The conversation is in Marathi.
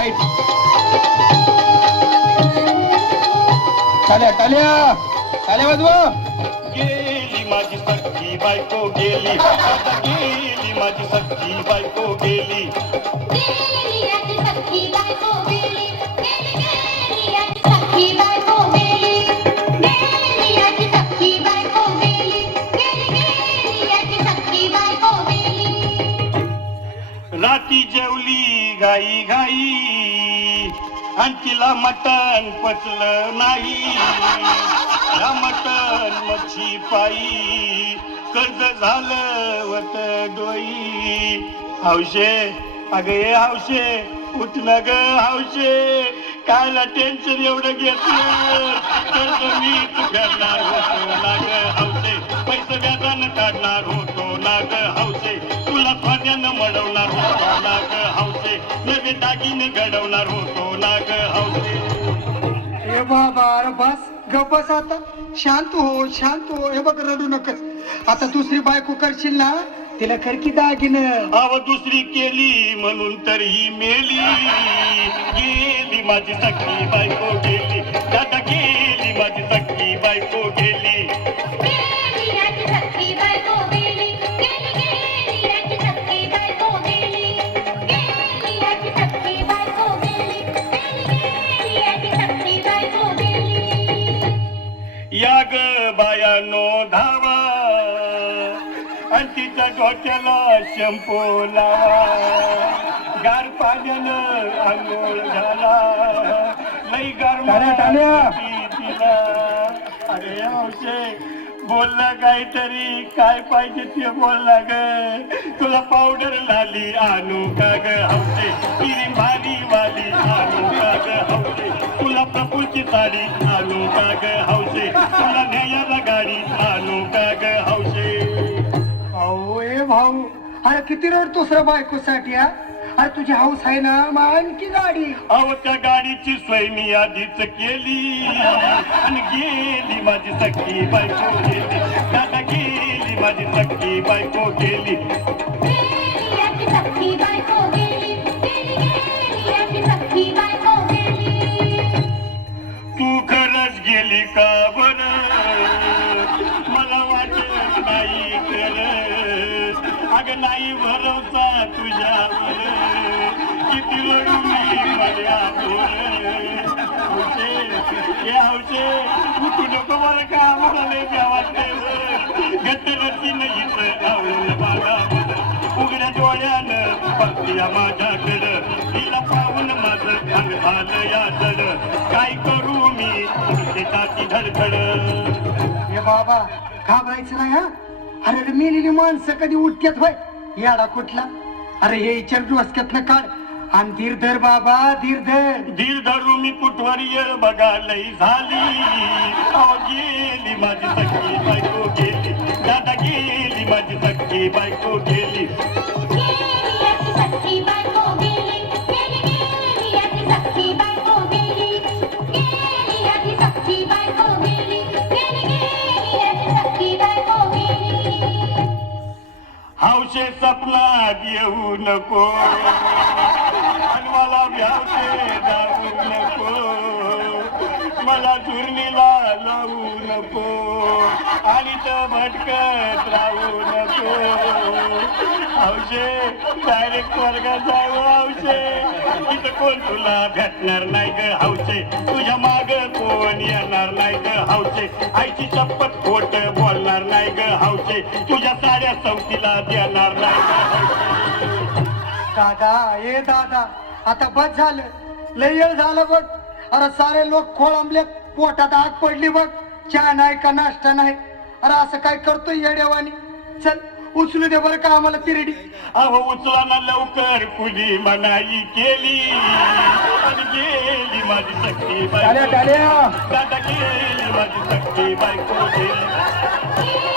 राईट टाल्या टाल्या टाल्या वाजवा गेली माझी सख्खी बायको गेली. आता गेली माझी सख्खी बायको गेली. गेली याची सख्खी बायको गेली. गेली गेली याची सख्खी बायको. राती जेवली गाई गाई आणि तिला मटण पचलं नाही. या मटण मच्छी पायी कर्ज झालं वत डोई. हौशे अगं ये हौशे उठ ग हौशे. कायला टेन्शन एवढं घेतलं? कर्ज मी तुझ्या करणार होतो ना हौशे. पैसे व्याजानं काढणार होतो. ग हौशे तुला होतो हौशे नवे दागिने घडवणार होतो हे बाबा अरे बस गप बस आता. शांत हो शांत हो. हे बघ रडू नकस. आता दुसरी बायको करशील ना तिला कर की दागिन. अव दुसरी केली म्हणून तर ही मेली. गेली माझी सख्खी बायको गेली. दादा गेली माझी सख्खी धावा. आणि तिच्या डोक्याला शंपू लावा. गार पाण्यानं आंघोळ झाला लई गार. तिला. अरे हौशे बोलला काहीतरी. काय पाहिजे ते बोलला ग. तुला पावडर लाली आणू का ग? हौशे हिरी भारी वाली आणू का ग? हौशे तुला प्रफुलची साडी आणू का ग? हौशे तुला न्यायाला गाडी आणू अहो भाऊ. अरे किती रडतोस रे बायकोसाठी हा? अरे तुझी हाऊस आहे ना मग आणखी गाडी. अहो त्या गाडीची सोय मी आधीच केली. आणि गेली माझी सखी बायको गेली. दादा गेली माझी सखी बायको गेली. खरं नाही भरवता तुझ्यावर. किती रडू मी माझ्यावर. हौशे हे हौशे तू नको मला का? म्हणाले लय भ्या वाटते घट्ट नाही आवडलं मला उघड्या डोळ्यानं बघतीया माझ्याकडं. तिला पाहून माझं अंग झालं या धड काय करू मी? शेताची धडधड. हे बाबा घाबरायचं नाही हा? अरे रे मेलेली माणसं कधी उठक्यात होय? याडा कुठला? अरे हे इचार डोसक्यातनं काढ. आणि धीर धर बाबा धीर धर धीर धरू मी कुठवर ये बघा लई झाली. अहो गेली माझी सख्खी बायको गेली. दादा गेली माझी सख्खी बायको गेली. हौशे सपनात येऊ नको. आणि मला भ्यावते जाऊ नको. मला चुरणीला लावू नको. आणि तर भटकत राहू नको. औषे डायरेक्ट वर्गात जाऊ हौशे इथं कोण तुला भेटणार नाही ग हावचे तुझ्या माग कोण येणार नाही ग हावचे आईची शपथ खोट बोलणार नाही ग हावचे तुझ्या साऱ्या चौकीला देणार नाही ग हौशे दादा ए दादा आता बस झालं. लय वेळ झालं बघ. अरे सारे लोक खोळंबले पोटात आग पडली बघ. चहा नाही का नाश्ता नाही? अरे असं काय करतोय येड्यावानी? चल. उचलू दे बरं का आम्हाला तिरडी. अहो उचला ना लवकर. कुणी मनाई केली? आणि गेली माझी टाळ्या बायको. टाळ्या दादा गेली माझी सख्खी बायको. गेली